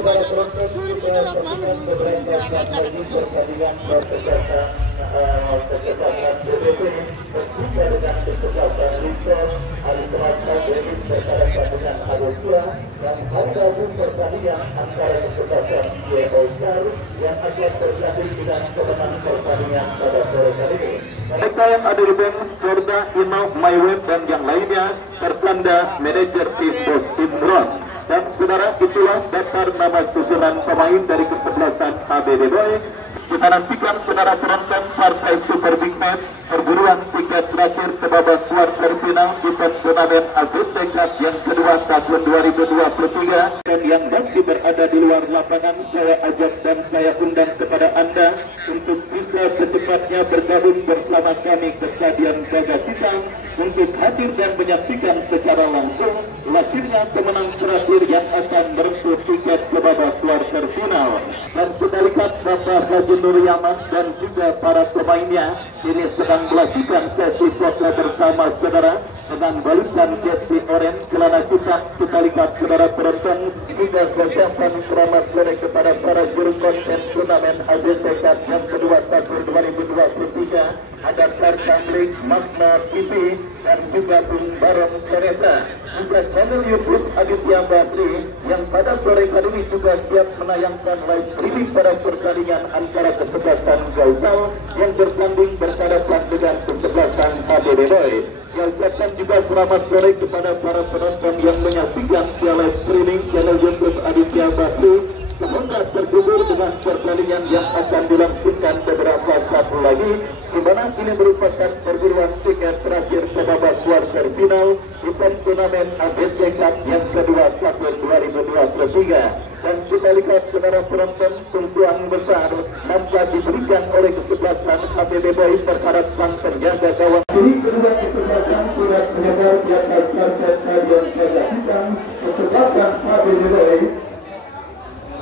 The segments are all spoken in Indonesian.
saudara penonton kita saksikan beberapa lagi pertandingan kesehatan BBP berjumpa dengan kesebelasan Lincoln hari Selasa Denis berhadapan dengan Agustua dan hari Rabu pertandingan antara kesebelasan All-Star yang akan terjadi dengan kemenangan pertandingan pada sore kali ini. Mereka yang ada di bench Jorda, Imam, Mayweb dan yang lainnya tertanda manajer tim Bos Imron. Dan saudara, itulah daftar nama susunan pemain dari kesebelasan ABB Boy. Kita nantikan saudara penonton partai Super Big Match perburuan tiket terakhir ke babak kuarter final event turnamen ABC Cup yang kedua tahun 2023. Dan yang masih berada di luar lapangan, saya ajak dan saya undang kepada Anda untuk bisa secepatnya bergabung bersama kami ke Stadion Gagah Hitam untuk hadir dan menyaksikan secara langsung lahirnya pemenang terakhir yang akan merebut tiket ke babak kuarter final. Dan kita lihat Bapak Haji Nur Yaman dan juga para pemainnya ini sedang melakukan sesi foto bersama saudara dengan balikan jersey oranye celana hitam. Kita lihat saudara penonton juga ucapan selamat sore kepada para juru konten turnamen ABC Cup yang kedua tahun 2023. Ada Kartangling, Masna TV dan juga Bung Barong Sereta, juga channel YouTube Aditya Badri yang pada sore kali ini juga siap menayangkan live streaming pada pertandingan antara kesebelasan Gausal yang bertanding berhadapan dengan kesebelasan ABB Boy. Yang ucapkan juga selamat sore kepada para penonton yang menyaksikan via live streaming channel YouTube Aditya Badri. Semoga terhibur dengan pertandingan yang akan dilangsungkan beberapa saat lagi, di mana ini merupakan perburuan tiket terakhir ke babak kuarter final event turnamen ABC Cup yang kedua tahun 2023. Dan kita lihat saudara penonton, tumpuan besar nampak diberikan oleh kesebelasan ABB Boy terhadap sang penjaga gawang. Ini kedua kesebelasan sudah menyebar di atas karpet Stadion Gagah Hitam. Kesebelasan ABB Boy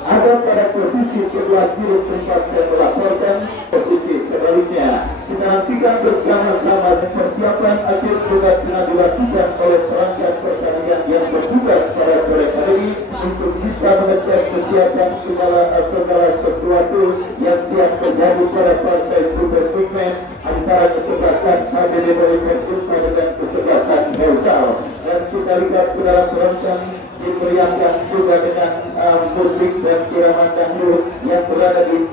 ada pada posisi sebelah kiri tempat saya melaporkan. Posisi sebaliknya kita nantikan bersama-sama persiapan akhir juga telah dilakukan oleh perangkat pertandingan yang bertugas pada sore hari ini untuk bisa mengecek kesiapan segala sesuatu yang siap terjadi pada partai Super Big Match antara kesebelasan ABB Boy berjumpa dengan kesebelasan Gausal. Dan kita lihat saudara penonton diberiakan juga dengan musik dan irama dangdut yang berada di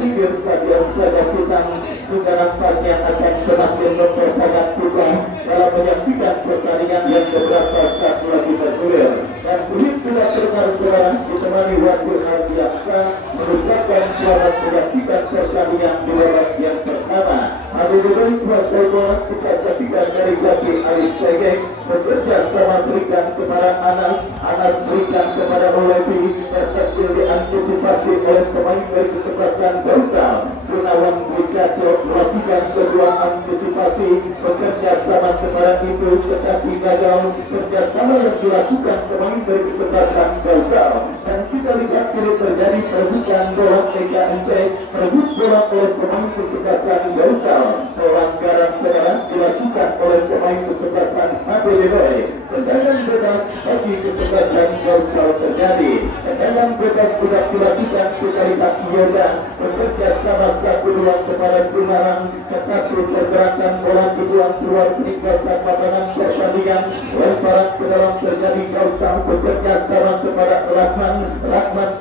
pinggir Stadion Gagah Hitam juga nampaknya akan semakin memperbanyak juga dalam menyaksikan pertandingan yang beberapa saat lagi bergulir. Dan kulit sudah terdengar saudara ditemani wakil Ardiaksa mengucapkan selamat menyaksikan pertandingan di babak yang pertama. ABB Boy kuasai bola, kita saksikan dari kaki Aris Tegek bekerja sama berikan kepada Anas berikan kepada Olevi, berhasil diantisipasi oleh pemain dari kesebelasan Gausal. Gunawan Wicaco melakukan sebuah antisipasi bekerja sama kepada itu, tetapi gagal. Kerjasama yang dilakukan pemain dari kesebelasan Gausal. Dan kita lihat kini terjadi perebutan bola Eka Encek, perebut bola oleh pemain kesebelasan Gausal. Pelanggaran saudara dilakukan oleh pemain kesebelasan ABB Boy. Tendangan bebas bagi kesebelasan Gausal terjadi. Tendangan bebas sudah dilakukan. Kita lihat Yoda bekerja sama satu dua kepada Gunawan, tetapi pergerakan bola dibuang keluar meninggalkan lapangan pertandingan. Lemparan ke dalam terjadi. Gausal bekerja sama kepada Rahman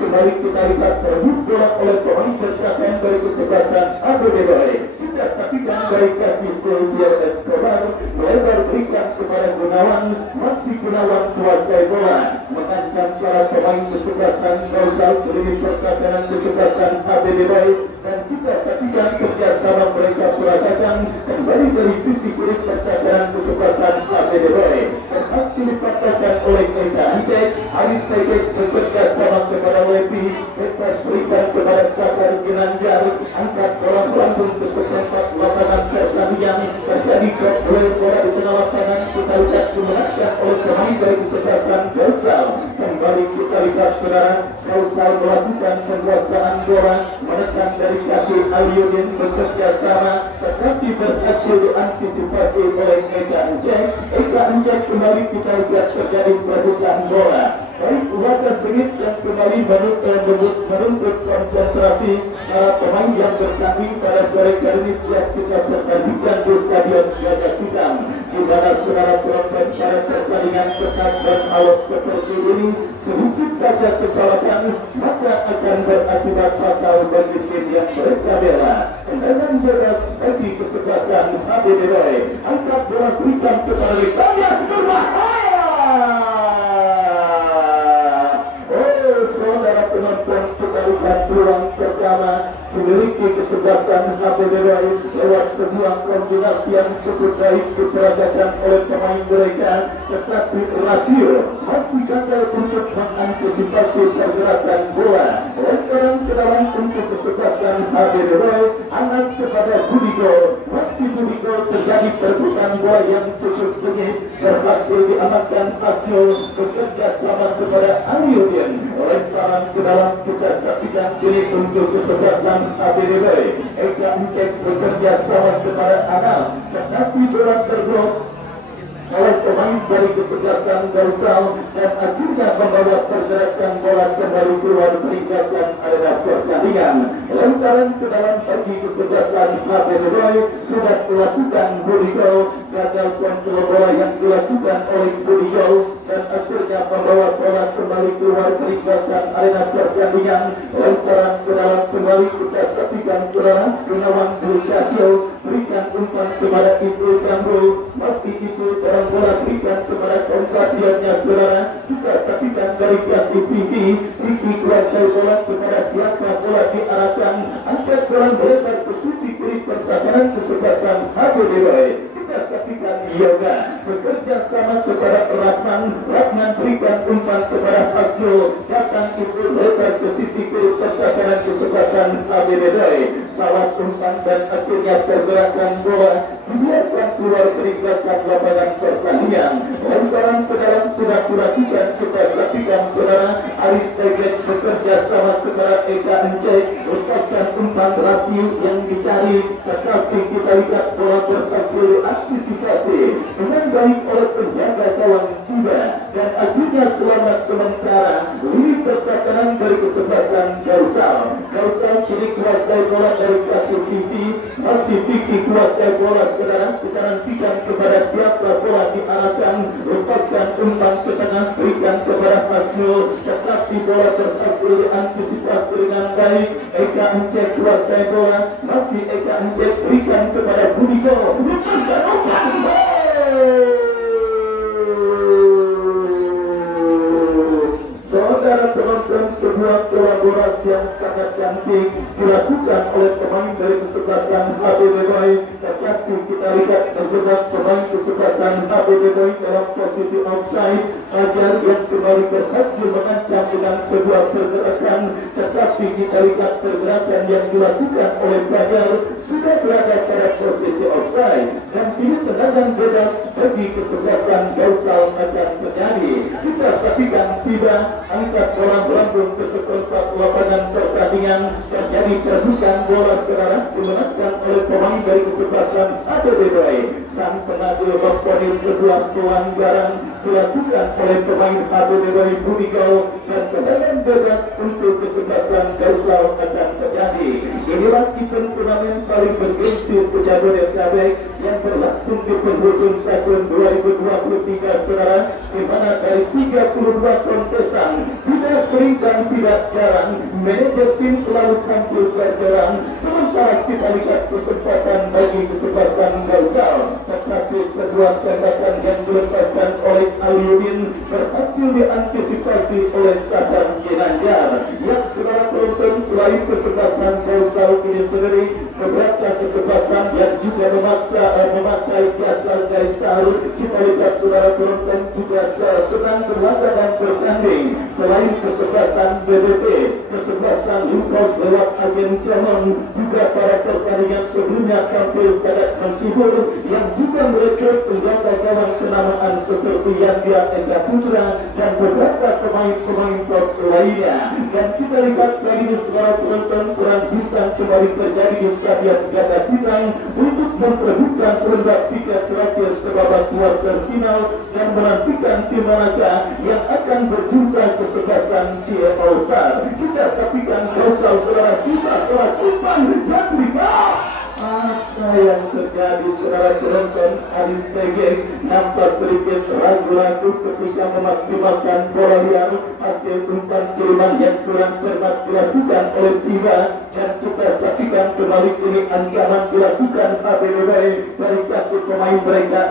kembali. Kita lihat perebut bola oleh pemain berkaitan dari kesebelasan ABB Boy. Kita saksikan dari kaki Silvio Escobar melebar berikan kepada Gunawan. Masih Gunawan kuasai bola mengancam para pemain kesebelasan Gausal berdiri perkatakan kesebelasan ABB Boy. Dan kita saksikan kerjasama mereka perhatikan kembali dari sisi kiri perkatakan kesebelasan ABB Boy. Berhasil dipatahkan oleh Eka Encek. Aris Tegek bekerja sama kepada Lepi, bebas berikan kepada Sakar Ginanjar, angkat bola melambung ke seperempat lapangan pertandingan. Terjadi bola di tengah lapangan. Kita lihat dimenangkan oleh pemain dari kesebelasan Gausal. Kembali kita lihat saudara, Gausal melakukan penguasaan bola, menekan dari kaki Aliudin bekerja sama, tetapi berhasil diantisipasi oleh Eka Encek. Eka Encek kembali kita lihat terjadi perebutan bola. Baik warga sengit yang kembali menuntut konsentrasi para pemain yang bertanding pada sore kali ini siap kita pertandingkan di Stadion Gajah Hitam, di mana saudara penonton pada pertandingan ketat dan alot seperti ini sedikit saja kesalahan maka akan berakibat fatal bagi tim yang mereka bela. Tendangan bebas bagi kesebelasan HBD Roy, angkat bola berikan kepada Litania berbahaya. Saudara penonton pertandingan peluang pertama memiliki kesebelasan HBD Roy lewat sebuah kombinasi yang cukup baik diperagakan oleh pemain mereka, tetapi rasio masih gagal untuk mengantisipasi pergerakan bola. Sekarang ke dalam untuk kesebelasan HBD Roy, Anas kepada Budigo, masih Budigo terjadi perebutan bola yang cukup sengit, berhasil diamankan Asyo, bekerja sama kepada Ariudin. Lemparan ke dalam kita saksikan kini untuk kesebelasan HBD Roy. Eka Ucek bekerja sama kepada Anas, tetapi bola terblok oleh pemain dari kesebelasan Gausal dan akhirnya membawa pergerakan bola kembali keluar meninggalkan area pertandingan. Lemparan ke dalam bagi kesebelasan HBD Roy sudah dilakukan Budigo, gagal kontrol bola yang dilakukan oleh Budigo dan akhirnya membawa bola kembali keluar meninggalkan arena pertandingan. Lemparan ke dalam kembali kita saksikan saudara Gunawan Burkatio berikan umpan kepada Ibnu Kamru, masih itu dalam bola berikan kepada kompetitornya saudara. Kita saksikan dari pihak Vicky kuasai bola kepada siapa bola diarahkan, angkat bola melebar ke sisi kiri pertahanan kesebelasan HBD Roy. Kita saksikan Yoga bekerja sama kepada Ratman berikan umpan kepada Hasyo, datang itu lebar ke sisi kiri pertahanan kesebelasan HBD Roy. Salah umpan dan akhirnya pergerakan bola dibiarkan keluar meninggalkan lapangan pertandingan. Lemparan ke dalam sudah dilakukan, kita saksikan saudara. Aris Teget bekerja sama kepada Eka Encek, lepaskan umpan Ratiu yang dicari, tetapi kita lihat bola berhasil antisipasi dengan baik oleh penjaga gawang tiba dan akhirnya selamat sementara. Ini pertahanan dari kesebelasan Gausal kini kuasai bola dari Kasih Kiti, masih Vicky kuasai bola saudara. Kita nantikan kepada siapa bola diarahkan, lepaskan umpan ke tengah berikan kepada Hasyo, tetapi bola berhasil diantisipasi dengan baik. Eka Encek kuasai bola, masih Eka Encek berikan kepada Budigo, lepaskan umpan. Saudara penonton, sebuah kolaborasi yang sangat cantik dilakukan oleh pemain dari kesebelasan HBD Roy, tetapi kita lihat terjebak pemain kesebelasan HBD Roy dalam posisi offside. Ajar yang kembali berhasil mengancam dengan sebuah pergerakan, tetapi kita lihat pergerakan yang dilakukan oleh Fajar sudah berada pada posisi offside dan ini tendangan bebas bagi kesebelasan Gausal akan terjadi. Kita saksikan tiba angkat bola melambung ke seperempat lapangan pertandingan, terjadi perebutan bola saudara dimenangkan oleh pemain dari kesebelasan HBD Roy. Sang pengadil memponis sebuah pelanggaran dilakukan oleh pemain HBD Roy Budigo dan tendangan bebas untuk kesebelasan Gausal akan terjadi. Inilah event turnamen paling bergengsi se-Jabodetabek yang berlangsung di penghujung tahun 2023 saudara, di mana dari 32 kontestan tidak sering dan tidak jarang manajer tim selalu tampil jajaran, sementara kita lihat kesempatan bagi kesempatan Gausal, tetapi sebuah tembakan yang dilepaskan oleh Aliudin berhasil diantisipasi oleh Sadam Ginanjar yang saudara penonton. Selain kesebelasan Gausal ini sendiri, beberapa kesebelasan yang juga memakai jasa Gaisar, kita lihat saudara penonton juga sedang berlaga dan bertanding. Selain kesebelasan BBP, kesebelasan Lukas lewat agen John, juga pada pertandingan sebelumnya tampil sangat menghibur yang juga merekrut penjaga gawang kenamaan seperti Yandia Eka Putra dan beberapa pemain-pemain top lainnya. Dan kita lihat kali ini saudara penonton, perang bintang kembali terjadi di Stadion Gajah Hitam untuk memperebutkan serempak tiket terakhir ke babak kuarter final dan menantikan tim manakah yang akan berjumpa kesebelasan Cie All-Star. Kita saksikan Gausal saudara kita telah umpan Jadlika. Apa yang terjadi saudara penonton? Aris TG nampak sedikit ragu-ragu ketika memaksimalkan bola liar. Hasil umpan kiriman yang kurang cermat dilakukan oleh Tiba, dan kita saksikan kembali ini ancaman dilakukan ABBW dari kaki pemain mereka.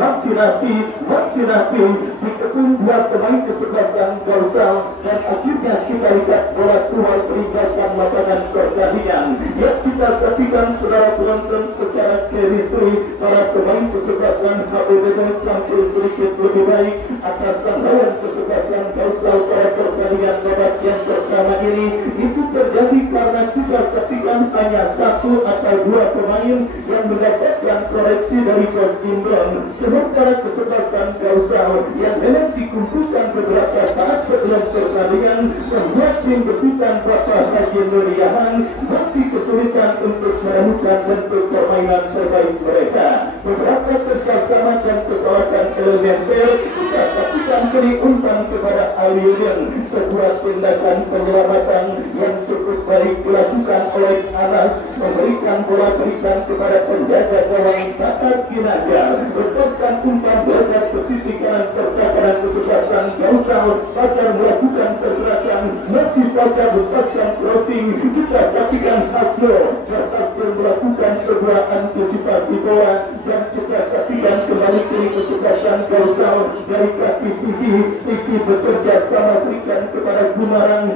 Masih Nafi dikepung dua pemain kesebelasan Gausal, dan akhirnya kita lihat bola keluar meninggalkan lapangan pertandingan. Ya, kita saksikan saudara penonton secara chemistry para pemain kesebelasan HBBW tampil sedikit lebih baik atas lawan kesebelasan Gausal pada pertandingan babak yang pertama ini. Itu terjadi karena kita saksikan hanya satu atau dua pemain yang mendapatkan koreksi dari Coach Imron, sementara kesebelasan Gausal yang memang dikumpulkan beberapa saat sebelum pertandingan membuat tim besutan Bapak Haji Nuriahan masih kesulitan untuk menemukan bentuk permainan terbaik mereka. Beberapa kerjasama dan kesalahan elementer kita saksikan kini umpan kepada Aliuddin, sebuah tindakan penyelamatan yang cukup baik dilakukan oleh Anas, memberikan bola berikan kepada penjaga gawang Saat Kinajar, lepaskan umpan berada posisi kanan pertahanan kesebelasan Gausal. Fajar melakukan pergerakan, masih Fajar lepaskan crossing. Kita saksikan Haslo berhasil melakukan sebuah antisipasi bola, dan kita saksikan kembali kini kesebelasan Gausal dari kaki Tiki bekerja sama berikan kepada Gumarang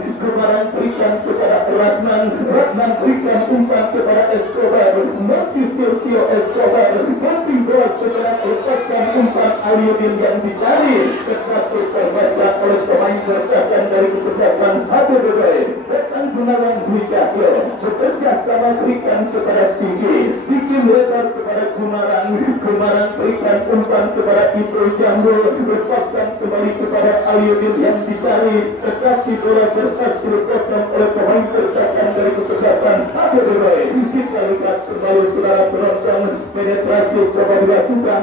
berikan kepada Radman berikan umpan kepada Escobar, masih Sergio Escobar camping bola segera lepaskan umpan Aliuddin yang dicari, tetapi terbaca oleh pemain bertahan dari kesebelasan HBBW. Rekan Gunawan Dwi Cahyo bekerja sama berikan kepada Tiki melebar kepada Gumarang berikan umpan kepada Ibro Jambul, lepaskan kembali kepada Aliuddin yang dicari, tetapi bola berhasil potong oleh pemain bertahan dari kesebelasan HBBW. Kita lihat kembali saudara penonton, penetrasi coba dilakukan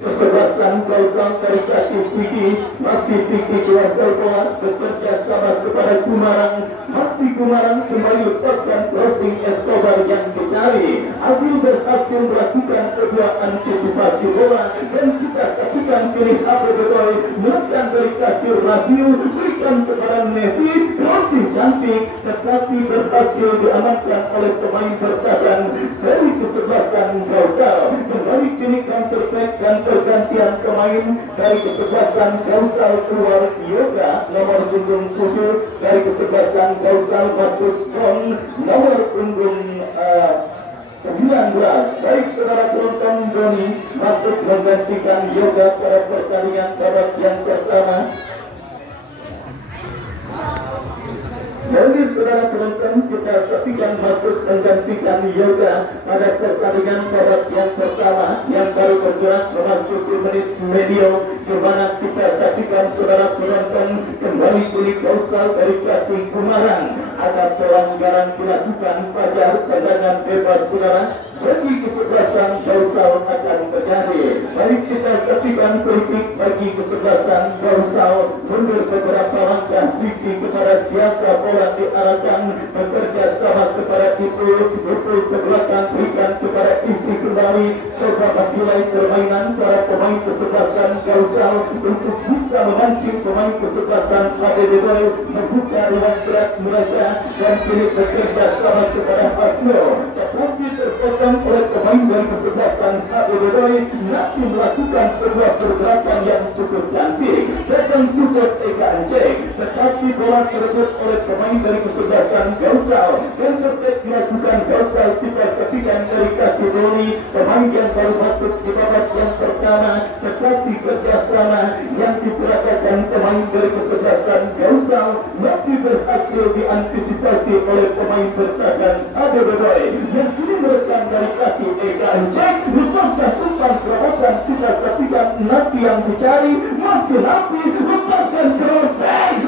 kesebelasan Gausal dari kaki Tiki, masih Tiki kuasai bola bekerja sama kepada Gumarang, masih Gumarang kembali lepaskan crossing Escobar yang dicari. Adil berhasil melakukan sebuah antisipasi bola, dan kita saksikan kini HBBW menekan dari kaki Rabiu, berikan kepada Nevi, crossing cantik tetapi berhasil diamankan oleh pemain bertahan dari kesebelasan Gausal. Kembali kini counter attack dan pergantian pemain dari kesebelasan Gausal keluar. Yoga nomor punggung 7 dari kesebelasan Gausal masuk Kon nomor punggung 19. Baik saudara penonton, Doni masuk menggantikan Yoga pada pertandingan babak yang pertama. Bagi saudara penonton, kita saksikan masuk menggantikan Yoga pada pertandingan babak yang pertama yang baru bergerak memasuki menit medio, di mana kita saksikan saudara penonton kembali kulit Gausal dari kaki Gumarang. Ada pelanggaran dilakukan pada tendangan bebas saudara bagi kesebelasan Gausal akan terjadi. Baik, kita saksikan kritik bagi kesebelasan Gausal, mundur beberapa langkah Tiki kepada siapa bola diarahkan, bekerja sama kepada Ibu ke belakang berikan kepada Isi kembali, coba memulai permainan para pemain kesebelasan Gausal untuk bisa memancing pemain kesebelasan HBBW membuka ruang gerak mereka, dan kini bekerja sama kepada Hasno, tetapi terpotong oleh pemain dari kesebelasan HBBW. Nafi melakukan sebuah pergerakan yang cukup cantik dan support Eka Encek, tetapi bola tersebut oleh pemain dari kesebelasan Gausal yang tertek dilakukan Gausal. Kita saksikan dari kaki Doni, pemain yang baru masuk di babak yang pertama, tetapi kerjasama yang diperagakan pemain dari kesebelasan Gausal masih berhasil diantisipasi oleh pemain bertahan HBBW yang kini merekam dari kaki Eka Encek, lepaskan umpan terobosan. Kita saksikan Nafi yang dicari, masih Nafi lepaskan crossing.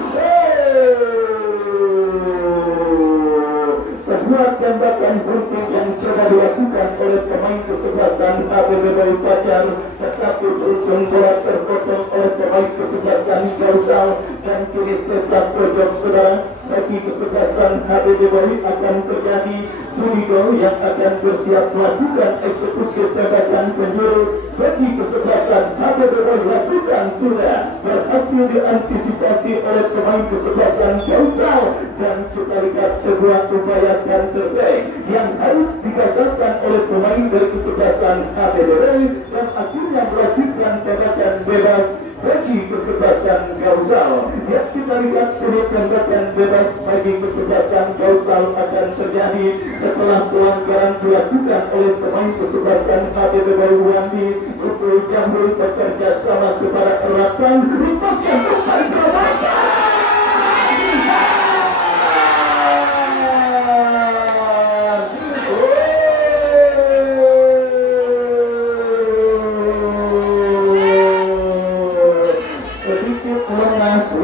Sebuah tembakan bunting yang coba dilakukan oleh pemain kesebelasan ABB Bayi Fajar, tetapi beruntung bola terpotong oleh pemain kesebelasan Gausal dan kini sepak pojok saudara bagi kesebelasan ABB Bayi akan terjadi Budigo yang akan bersiap melakukan eksekusi tembakan penjuru bagi kesebelasan ABB Bayi lakukan sudah berhasil diantisipasi oleh pemain kesebelasan Gausal dan kita lihat sebuah upaya terbaik yang harus digagalkan oleh pemain dari kesebelasan ABB dan akhirnya melakukan tembakan bebas bagi kesebelasan Gausal. Yang kita lihat tembakan bebas bagi kesebelasan Gausal akan terjadi setelah pelanggaran dilakukan oleh pemain kesebelasan ABB Wandi untuk Jamhur bekerja sama kepada Eratan lepaskan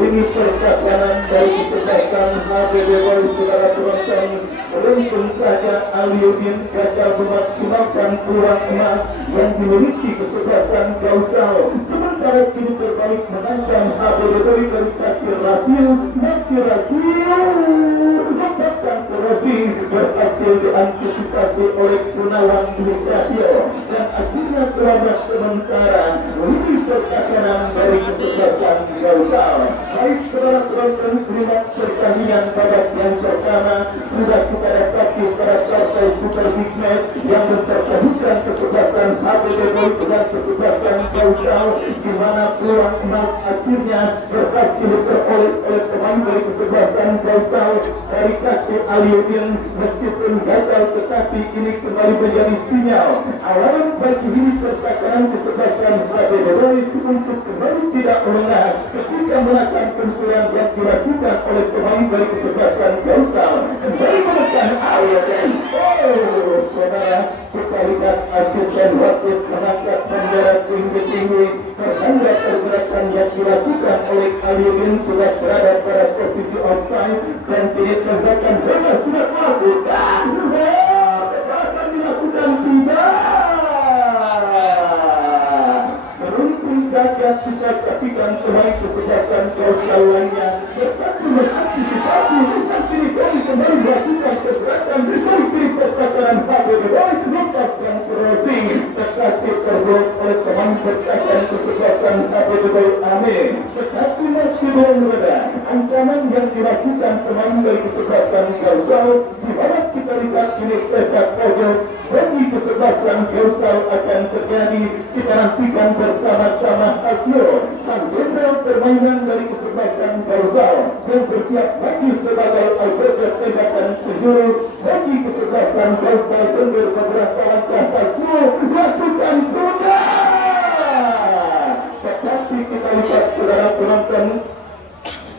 ini percakapan dari kesebelasan ABB Bayi saudara penonton. Beruntung saja Aliuddin gagal memaksimalkan peluang emas yang dimiliki kesebelasan Gausal. Sementara kini terbalik menantang ABB Bayi dari kaki Rabil. Masih Rabil mendapatkan korasi berhasil diantisipasi oleh Gunawan Dwi Cahyo dan akhirnya selamat sementara. Ini percakapan dari kesebelasan Gausal. Baik saudara penonton, lihat pertandingan babak yang pertama sudah kita dapati pada partai Super Big Match yang mempertemukan kesebelasan ABB Bayi dengan kesebelasan Gausal, di mana peluang emas akhirnya berhasil diperoleh oleh pemain dari kesebelasan Gausal dari kaki Aliuddin. Meskipun gagal tetapi ini kembali menjadi sinyal awal bagi ini pertakaran kesebelasan ABB Bayi untuk kembali tidak lengah ketika melakukan pengulangan yang dilakukan oleh pemain dari kesebelasan Gausal kembali menekan Aliuddin. Saudara, kita lihat asisten wasit mengangkat bendera tinggi-tinggi pertanda pergerakan yang dilakukan oleh Aliuddin sudah berada pada posisi offside dan kini tembakan bola sudah melakukan kesalahan dilakukan tidak. Beruntung saja kita saksikan pemain kesebelasan Gausal lainnya berhasil mengantisipasi dan kini kembali melakukan pergerakan dari kiri percakapan ABB Bayi lepaskan crossing tetapi terblok oleh pemain percakapan kesebelasan ABB Bayi Amin. Tetapi masih belum reda ancaman yang dilakukan pemain dari kesebelasan Gausal, di mana kita lihat ini sepak pojok bagi kesebelasan Gausal akan terjadi. Kita nantikan bersama-sama hasil sang jenderal permainan dari kesebelasan Gausal yang bersiap maju sebagai arbiter tembakan penjuru bagi kesebelasan Gausal mundur beberapa langkah hasil lakukan sudah. Tetapi kita lihat saudara penonton,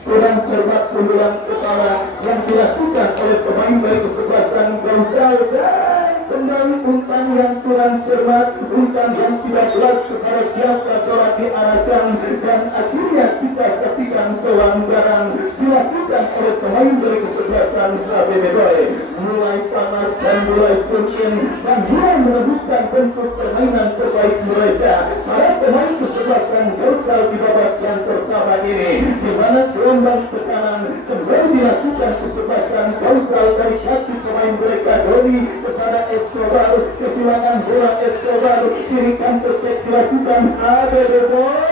kurang cermat sundulan kepala yang dilakukan oleh pemain dari kesebelasan Gausal dan kembali umpan yang kurang cermat, umpan yang tidak jelas kepada siapa bola diarahkan dan akhirnya kita saksikan pelanggaran dilakukan oleh pemain dari kesebelasan ABB Bayi. Mulai panas dan mulai cengking dan mulai menunjukkan bentuk permainan terbaik mereka. Para pemain kesebelasan Gausal di babak yang pertama ini, di mana gelombang tekanan kembali dilakukan kesebelasan Gausal dari kaki pemain mereka Doni kepada Escobar, kehilangan bola Escobar, kiri kantor dilakukan ABB Bayi.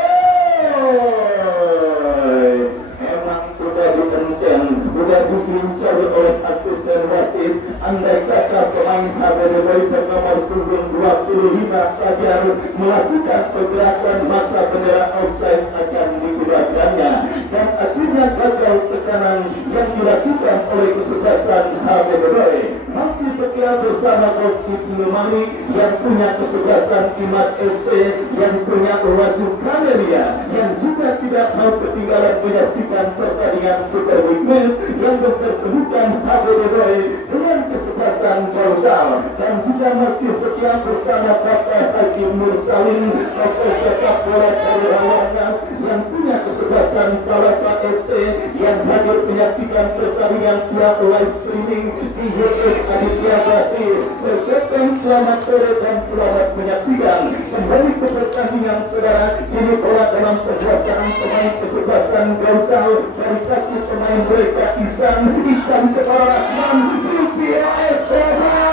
Memang sudah ditentukan, sudah diincar oleh asisten wasit. Andai kata pemain ABB Bayi bernomor punggung 25 Fajar melakukan pergerakan, maka bendera offside akan digunakannya dan akhirnya gagal tekanan yang dilakukan oleh kesebelasan ABB Bayi. Masih setia bersama Bos Ibnu Mali yang punya kesebelasan Imat FC, yang punya Waju Kamelia yang juga tidak mau ketinggalan menyaksikan pertandingan Super Big Match yang mempertemukan ABB Bayi dengan kesebelasan Gausal, dan juga masih setia bersama Bapak Haji Haji Mursalin atau sepak bola dari Rawanan yang punya kesebelasan Palapa FC yang hadir menyaksikan pertandingan via live streaming di YouTube Aditya Bakti. Saya selamat sore dan selamat menyaksikan kembali ke pertandingan saudara. Ini bola dalam penguasaan pemain kesebelasan Gausal dari kaki pemain mereka Ihsan kepala Rahman Silvia Escobar.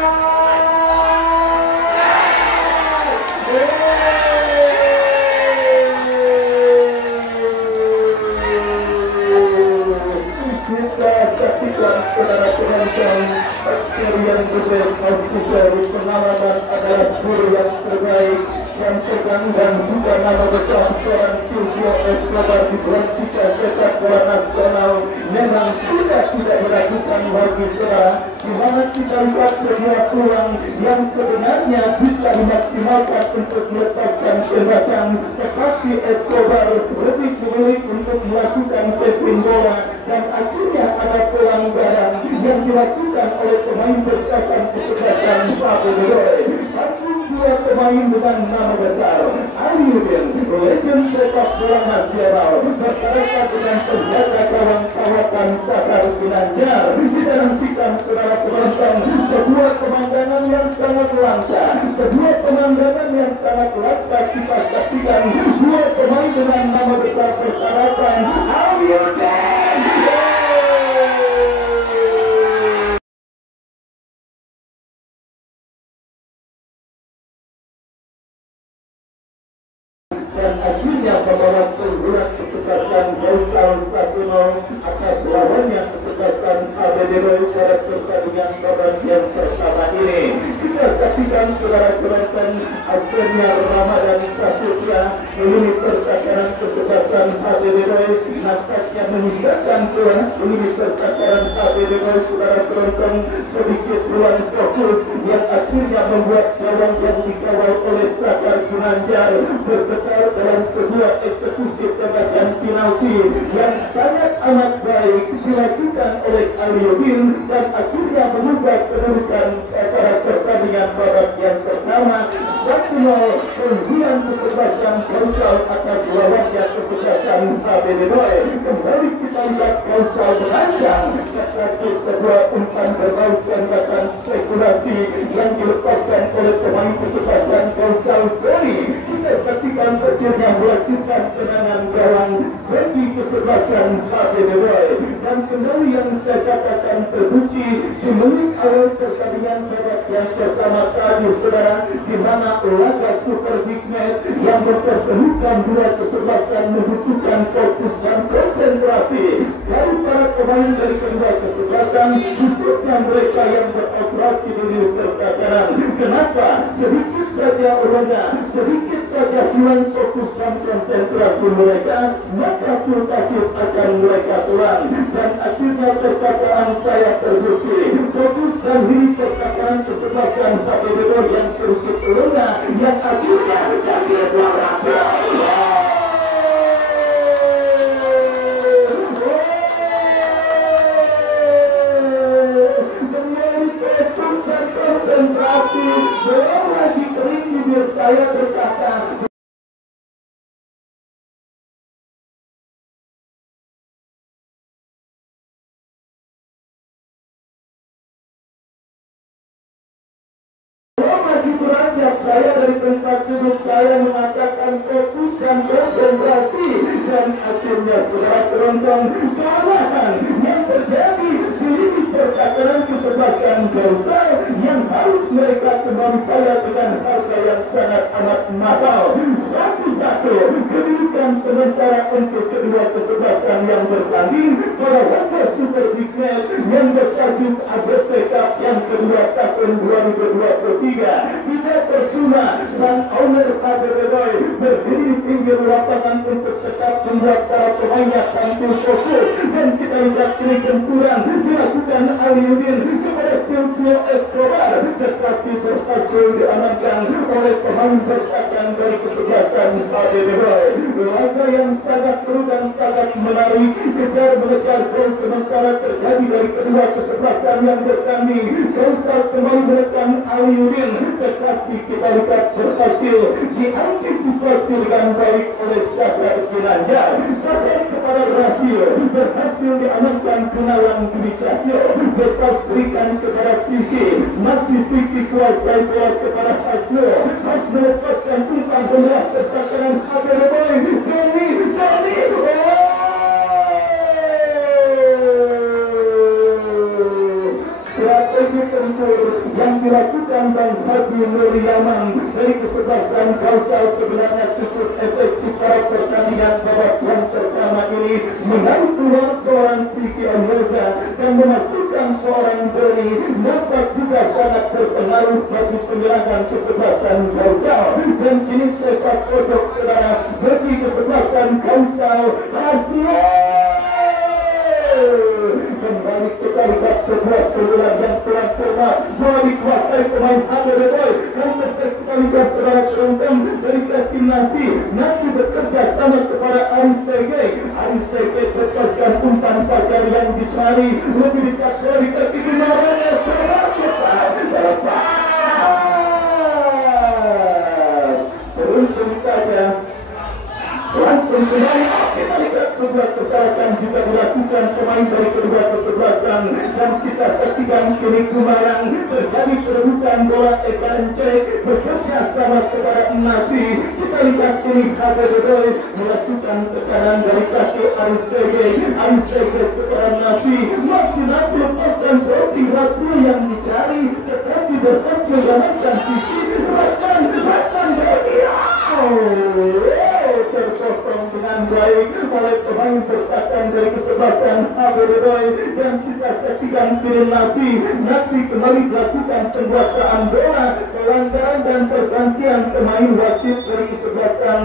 Kita saksikan saudara penonton experience the official pengalaman adalah guru yang terbaik yang pegang dan juga nama besar seorang Silvio Escobar di Benfica sepak bola nasional memang sudah tidak meragukan bagi saudara, di mana kita lihat sebuah peluang yang sebenarnya bisa dimaksimalkan untuk melepaskan tembakan, tetapi Escobar lebih memilih untuk melakukan tapping bola dan akhirnya ada pelanggaran yang dilakukan oleh pemain bertahan kesebelasan Pablo Leroy. Dua pemain dengan nama besar Aliudin, legend sepak bola nasional, berkaitan dengan penjaga gawang kawakan Sakar Ginanjar. Dinantikan saudara penonton sebuah pemandangan yang sangat langka, sebuah pemandangan yang sangat langka. Kita saksikan dua pemain dengan nama besar persyaratan Aliudin. Dan akhirnya membawa keunggulan kesebelasan Gausal 1-0 atas lawannya kesebelasan Abedero pada pertandingan babak yang pertama ini. Kita saksikan saudara penonton akhirnya Ramadan Saputra melini pertakaran kesebelasan Abedero nampaknya menyisakan peluang melini pertakaran Abedero saudara penonton sedikit ruang fokus yang akhirnya membuat gawang yang dikawal oleh Sakar Ginanjar bergetar dalam sebuah eksekusi tembakan penalti yang sangat amat baik dilakukan oleh Aliudin dan akhirnya mengubah kedudukan pada pertandingan babak yang pertama 1-0 keunggulan kesebelasan Gausal atas lawannya kesebelasan Abedero. Kembali kita lihat Gausal merancang tetapi sebuah umpan berbau tembakan spekulasi yang dilepaskan oleh pemain kesebelasan Gausal Beri. Kita saksikan akhirnya melakukan tenangan gawang bagi kesebelasan Abedero dan kembali yang saya katakan terbukti di menit awal pertandingan babak yang pertama tadi saudara, di mana laga Super Big Match yang mempertemukan dua kesebelasan membutuhkan fokus dan konsentrasi dari para pemain dari kedua kesebelasan, khususnya mereka yang beroperasi di lini pertahanan. Kenapa? Sedikit saja urunnya, sedikit saja hilang fokus dan konsentrasi mereka, maka takut akan mereka pulang dan akhirnya perkataan saya terbukti. Fokus dan lini pertahanan kesebelasan Abedero yang sedikit urunnya yang akhirnya menjadi juara. Konsentrasi belum lagi kering bibir saya berkata beranjak saya dari tempat duduk saya mengatakan fokus dan konsentrasi dan akhirnya saudara penonton kalahan yang terjadi di lini pertahanan kesebelasan Gausal yang harus mereka kembali bayar dengan harga yang sangat amat mahal. 1-1 kedudukan sementara untuk kedua kesebelasan yang bertanding pada laga Super Big Match yang bertajuk Agustus Cup yang kedua tahun 2023. Tidak percuma sang owner Abedero berdiri di pinggir lapangan untuk tetap membuat para pemainnya tampil fokus dan kita lihat kiri benturan dilakukan Aliudin kepada Silvio Escobar tetapi berhasil diamankan oleh pemain bertahan dari kesebelasan Abedero. laga yang sangat seru dan sangat menarik, kejar mengejar gol sementara terjadi dari kedua kesebelasan yang bertanding. Kausal kembali menekan Aliudin, tetapi kita lihat berhasil diantisipasi dengan baik oleh Syahrar Ginanjar. Sampai kepada Rahil, berhasil diamankan Gunawan Budi Cahyo, lepas berikan kepada Fikri, masih Fikri kuasai bola kepada Hasno. Hasno lepaskan umpan bola ke kanan Haberboy. Doni, strategi tempur yang dilakukan Bang Haji Nur Yaman dari kesebelasan Kausal sebenarnya cukup efektif pada pertandingan babak yang pertama ini, menarik keluar seorang Fikri Amroza dan memasukkan seorang Doni, nampak juga sangat berpengaruh bagi penyerangan kesebelasan Kausal. Dan kini sepak pojok saudara bagi kesebelasan Kausal Hasno. Kembali kita lihat sebuah sebulan yang telah cermat, bola dikuasai pemain Haberboy. Namun kita lihat saudara Keronteng dari kaki nanti bekerja sama kepada Aris Tege lepaskan umpan pagar yang dicari, lebih dekat dari kaki Gunawan. Beruntung saja langsung kembali. Kita lihat sebuah kesalahan juga dilakukan pemain dari kedua kesebelasan, dan kita saksikan kini Kumarang terjadi perebutan bola. Ekancek bekerja sama kepada Nafi. Kita lihat kini Haberboy melakukan tekanan dari kaki Aris Tege kepada Nafi. Masih Nafi lepaskan posisi Ratu yang dicari, tetapi berhasil diamankan Fikri. Bahkan terpotong dengan baik oleh pemain bertahan dari kesebelasan Haberboy. Dan kita saksikan kini Nafi kembali melakukan penguasaan bola, pelanggaran dan pergantian pemain wasit dari kesebelasan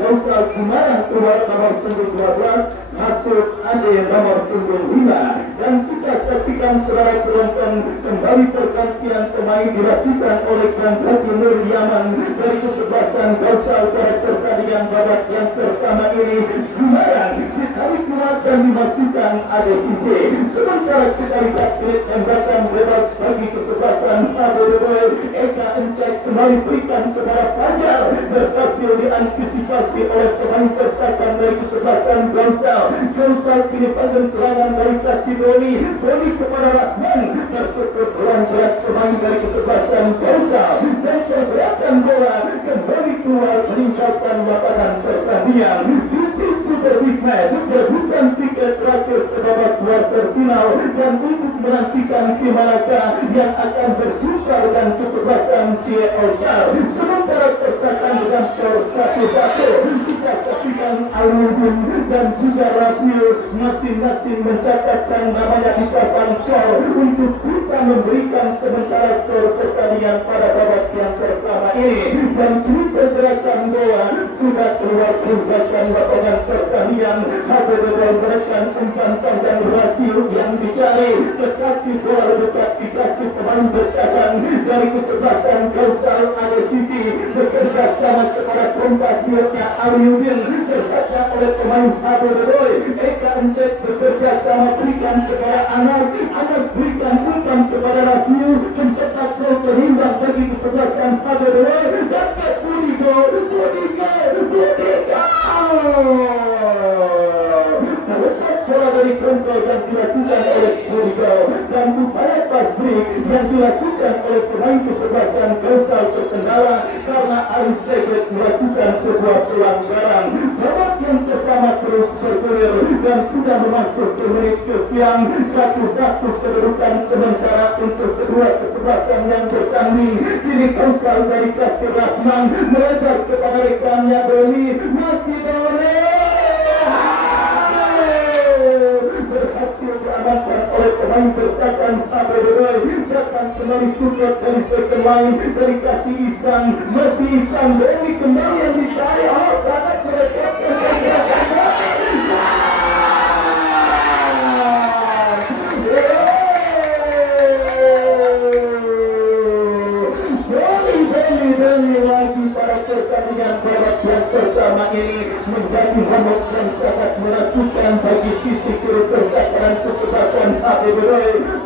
Kausal Kumarang keluar nomor punggung 12, masuk Ade nomor punggung 5. Dan kita saksikan saudara penonton, kembali pergantian pemain dilakukan oleh Bang Haji Nur Yaman dari kesebelasan Kausal pada pertandingan babak yang pertama ini. Kumarang ditarik keluar dan dimasukkan Ade Kite. Sementara kita lihat kilit tembakan bebas bagi kesebelasan Haberboy. Eka Encek kembali berikan kepada Fajar, berhasil diantisipasi oleh pemain sertakan dari kesebelasan Kausal kini pasang serangan dari kaki Doni kepada Rahman, tertutup ruang gerak pemain dari kesebelasan Kausal, dan pergerakan bola kembali keluar meninggalkan lapangan pertandingan. This is Super Big Match, bukan tiket terakhir ke babak quarter final, dan untuk menantikan tim manakah yang akan berjumpa dengan kesebelasan Cie All-Star. Sementara pertandingan dengan skor 1-1, kita saksikan Aludin dan juga Rabil masing-masing mencatatkan namanya di papan skor untuk bisa memberikan sementara skor pertandingan pada babak yang pertama ini. Dan kini pergerakan bola sudah keluar meninggalkan lapangan pertandingan. Haberboy memberikan umpan panjang Rabil yang dicari, tetapi bola dekat di kaki pemain bertahan dari kesebelasan Kausal Ade Titi, bekerja sama kepada kompatriotnya Aliudin, terbaca oleh pemain Haberboy. Eka Encek bekerja sama berikan kepada Anas berikan umpan kepada Rabil, mencetak gol berimbang bagi kesebelasan Haberboy. Dan Budigo terlepas bola dari kontrol yang dilakukan oleh Budigo, dan upaya pass break yang dilakukan oleh pemain kesebelasan Kausal terkendala karena Aris Tege melakukan sebuah pelanggaran. Babak yang pertama terus bergulir dan sudah memasuki menit ke-9, 1-1 kedudukan sementara untuk kedua kesebelasan yang bertanding. Kini Kausal dari kaki Rahman melebar kepada rekannya Doni, masih Doni berhasil diamankan oleh pemain bertahan Haberboy. Datang kembali support dari second line dari kaki Isan, masih Isan. Doni kembali yang dicari, sangat merekatkan Doni lagi pada pertandingan babak yang pertama ini menjadi momok yang sangat menakutkan bagi sisi kiri persakaran kesebelasan HBBW.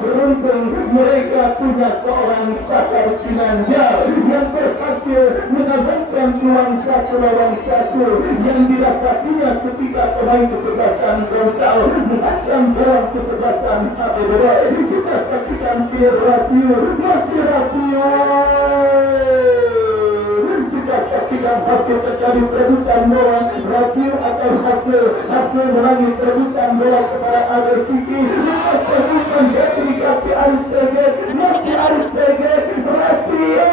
Beruntung mereka punya seorang Sakar Ginanjar yang berhasil mengamankan peluang 1-1 yang didapatinya ketika pemain kesebelasan Gonsal mengancam gawang kesebelasan HBBW. Kita saksikan Radio masih Radio. Kita saksikan hasil terjadi perebutan bola. Radio akan hasil menangis perebutan bola kepada Agar Kiki. Lepas perebutan dari kaki Aristege, masih Aristege. Radio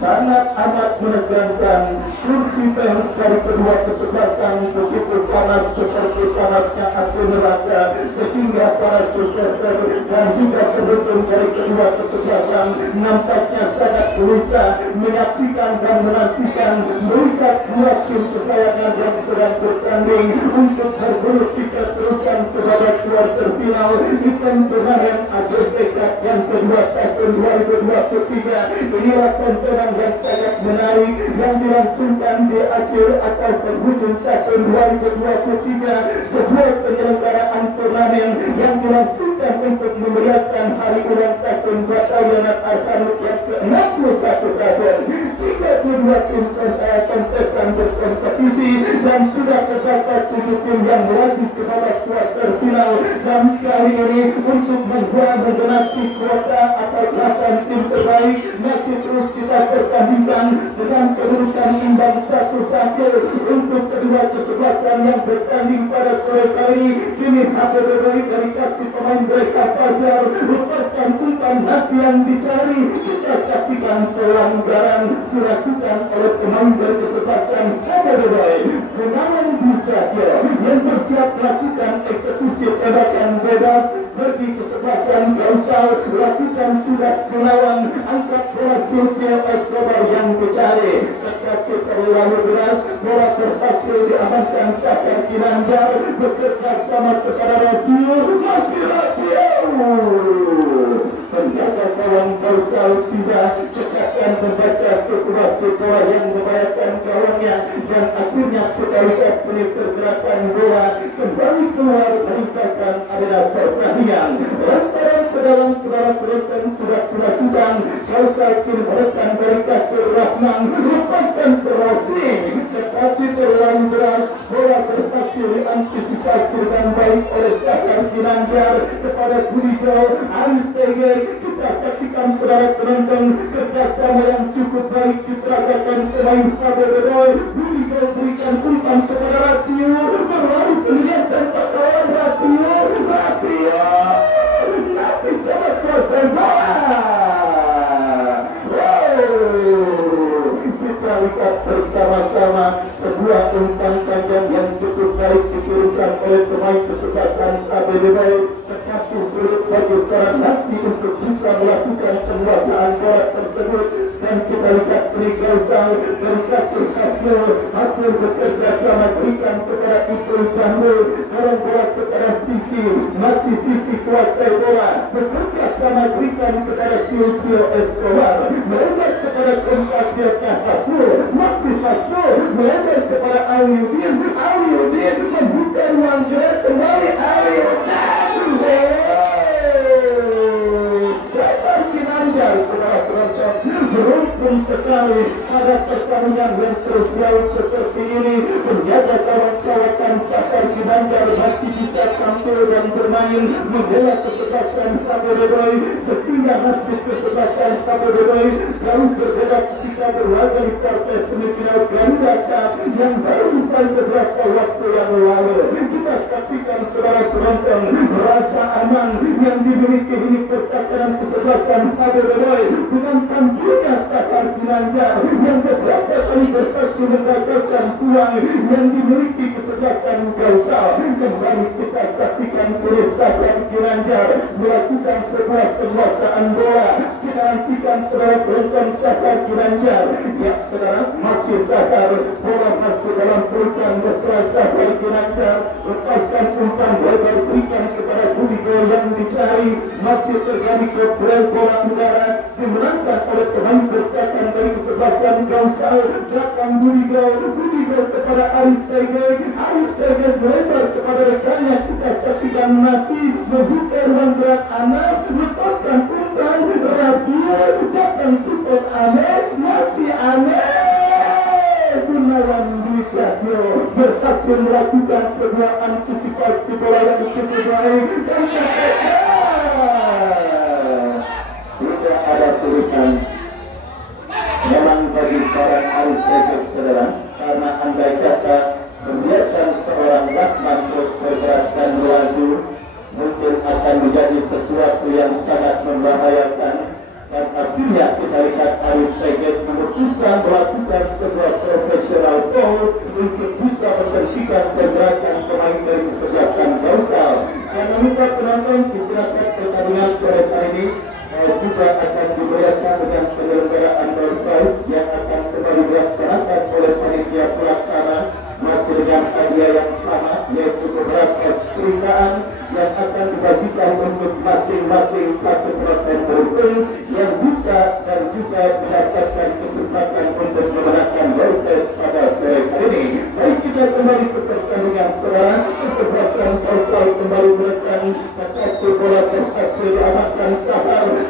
sangat amat menegangkan. Kursi fans dari kedua kesebelasan begitu panas seperti panasnya api neraka, sehingga para supporter dan juga pendukung dari kedua kesebelasan nampaknya sangat gelisah menyaksikan dan menantikan melihat dua tim kesayangan yang sedang bertanding untuk berburu tiket terusan ke babak kuarter final event turnamen AGC Cup yang kedua tahun 2023. Inilah tontonan yang sangat menarik yang dilangsungkan di akhir atau penghujung tahun 2023, sebuah penyelenggaraan turnamen yang dilangsungkan untuk memeriahkan hari ulang tahun Batalion Arkanut yang ke-61 tahun. 32 tim kontestan berkompetisi dan sudah terdapat 7 tim yang melaju ke babak kuarter final, dan kali ini untuk menggenasi kuota atau 8 tim terbaik masih terus kita pertandingkan dengan kedudukan imbang 1-1 untuk kedua kesebelasan yang bertanding pada sore kali ini. Kini HBBW dari kaki pemain mereka Fajar lepaskan umpan nanti yang dicari. Kita saksikan pelanggaran dilakukan oleh pemain dari kesebelasan HBBW. Gunawan Bucakyo yang bersiap melakukan eksekusi tembakan bebas bagi kesebelasan Gausal lakukan sudah Gunawan angkat bola Silvio Escobar yang dicari. Tetapi terlalu deras bola berhasil diamankan Sakar Ginanjar bekerja sama kepada Radio masih Radio. Penjaga gawang Gausal tidak cekakkan membaca sirkulasi bola yang membahayakan gawangnya, dan akhirnya kita lihat pergerakan bola kembali keluar meningkatkan arena pertandingan. Lantaran sedalam saudara penonton sudah dilakukan, Gausal kini menekan dari kaki Rahman lepaskan crossing, tetapi terlalu deras bola berhasil diantisipasi dengan baik oleh Sakar Ginanjar kepada Budijo Aristege. Kita saksikan saudara penonton kerjasama yang cukup baik diperagakan pemain HBBW. Budijo berikan umpan kepada Radio, berlari sendirian tanpa kawan Radio tapi coba kuasa bola. Kita lihat bersama-sama sebuah umpan tajam yang cukup baik dikirimkan oleh pemain kesebelasan HBBW, tetapi sulit bagi seorang Sakti untuk bisa melakukan penguasaan bola tersebut. Dan kita lihat Gausal dari kaki hasil bekerja sama berikan kepada Ipul Jamil, dorong bola kepada Tiki, masih Tiki kuasai bola, bekerja sama berikan kepada Silvio Escobar, melebar kepada kompaknya Hasul, masih Hasul melebar kepada Aliudin membuka ruang gerak kembali Aliudin. Sakar Ginanjar saudara penonton beruntung sekali pada pertandingan yang terus jauh seperti ini. Penjaga kawan-kawan Sakar Ginanjar masih bisa tampil dan bermain membela kesebelasan HBBW, sehingga hasil kesebelasan HBBW jauh berbeda ketika berlaga di partai semifinal Garuda Cup yang baru usai beberapa waktu yang lalu. Kita saksikan saudara penonton rasa aman yang dimiliki ini pertandingan kesebelasan HBBW dengan tampilnya Sakar Ginanjar yang beberapa kali berhasil mendapatkan peluang yang dimiliki kesebelasan Gausal. Kembali kita saksikan oleh Sakar Ginanjar melakukan sebuah penguasaan bola. Kita nantikan saudara penonton Sakar Ginanjar. Ya saudara, masih Sakar, bola masuk dalam pelukan besar Sakar Ginanjar, lepaskan umpan lebar berikan kepada Budijo yang dicari, masih terjadi gol bola udara dimenangkan oleh kembali berkatan dari kesebelasan Gausal, belakang Budigau kepada Aris Tege melebar kepada rekannya, kita saksikan mati, membuka ruang gerak Anas, lepaskan umpan, radio, datang support Anas, masih Anas. Gunawan Dwi Cahyo berhasil melakukan sebuah antisipasi bola yang cukup baik dan tidak ada tulisan. Memang bagi seorang Aris Tege saudara, karena andai kata membiarkan seorang Rahman terus bergerak dan melaju, mungkin akan menjadi sesuatu yang sangat membahayakan. Dan akhirnya kita lihat Aris Tege memutuskan melakukan sebuah profesional foul untuk bisa menghentikan pergerakan pemain dari kesebelasan Gausal. Jangan lupa penonton, istirahat pertandingan sore hari ini juga akan dimeriahkan dengan penyelenggaraan door prize yang akan kembali dilaksanakan oleh panitia pelaksana, masih dengan hadiah yang sama, yaitu beberapa setrikaan yang akan dibagikan untuk masing-masing satu perwakilan beruntung yang bisa dan juga mendapatkan kesempatan untuk memenangkan door prize pada sore hari ini. Baik, kita kembali ke pertandingan saudara. Kesebelasan Gausal kembali menekan, tetapi bola berhasil diamankan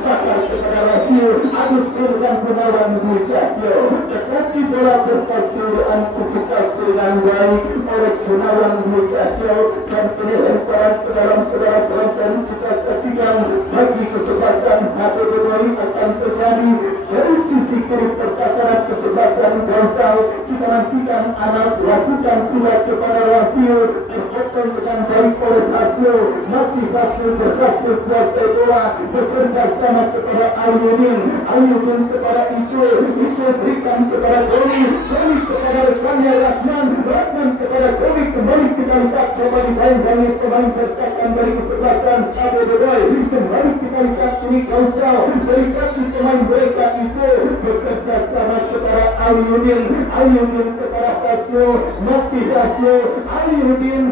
Sakar kepada Radio Agus dan Gunawan Dwi Cahyo, tetapi bola berhasil diantisipasi dengan baik oleh Gunawan Dwi Cahyo dan ini lemparan ke dalam saudara penonton. Kita saksikan bagi kesebelasan HPB akan terjadi dari sisi kiri pertahanan kesebelasan Gausal. Kita nantikan Anas lakukan surat kepada Radio, terpotong dengan baik oleh Hasyo, masih Hasyo berhasil kuasai bola, bekerja sama kepada Ayudin kepada itu berikan kepada Doni kepada rekannya Rahman kepada Doni. Kembali kita lihat, coba dibayangkan pemain bertahan dari kesebelasan HPB, kembali kita lihat ini Gausal berikan pemain mereka itu bekerja sama kepada Ayudin kepada Hasyo, masih Hasyo, Ayudin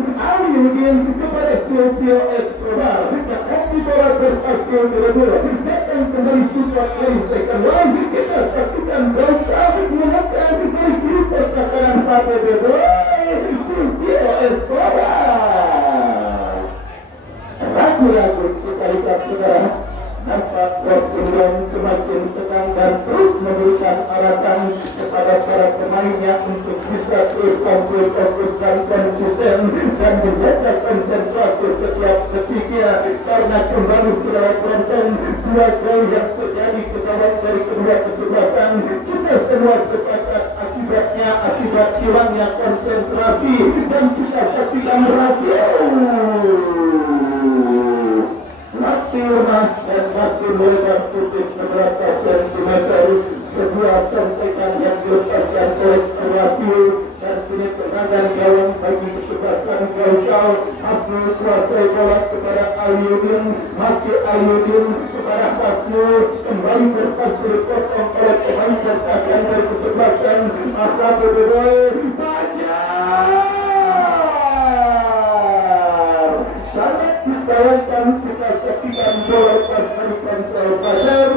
kepada Silvio Escobar, tetapi bola berhasil direbut. Datang kembali support dari second line, kita saksikan Gausal melakukan dari kiri pertahanan HPB, Silvio Escobar. Ragu-ragu kita lihat saudara, nampak Bos Indron semakin tegang dan terus memberikan arahan kepada para pemainnya untuk bisa terus tampil fokus dan konsisten dan menjaga konsentrasi setiap detiknya, karena kembali saudara penonton, dua gol yang terjadi ketahuan dari kedua kesebelasan. Kita semua sepakat akibatnya akibat hilangnya konsentrasi, dan kita saksikan radio dan masih melebar putih beberapa sentimeter, sebuah sentekan yang dilepaskan oleh radio, dan kini tendangan gawang bagi kesebelasan Gausal. Hasnul kuasai bola kepada Ayudin, masih Ayudin kepada Hasnul, kembali berhasil dipotong oleh pemain bertahan dari kesebelasan HPB. Sangat disayangkan kita saksikan bola berikan Salvador.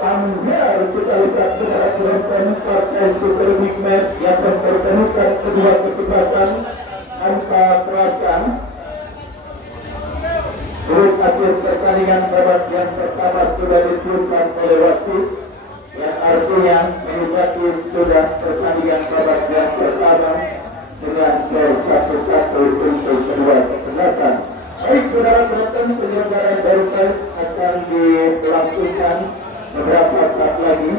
Ambiar kita lihat saudara penonton, partai Super Big Match yang mempertemukan kedua kesebelasan tanpa perasaan. Huruf akhir pertandingan babak yang pertama sudah ditiupkan oleh wasit, yang artinya menyebabkan sudah pertandingan babak yang pertama dengan skor 1-1 untuk kedua kesebelasan. Baik saudara penonton, penyelenggaraan door prize akan dilangsungkan beberapa saat lagi.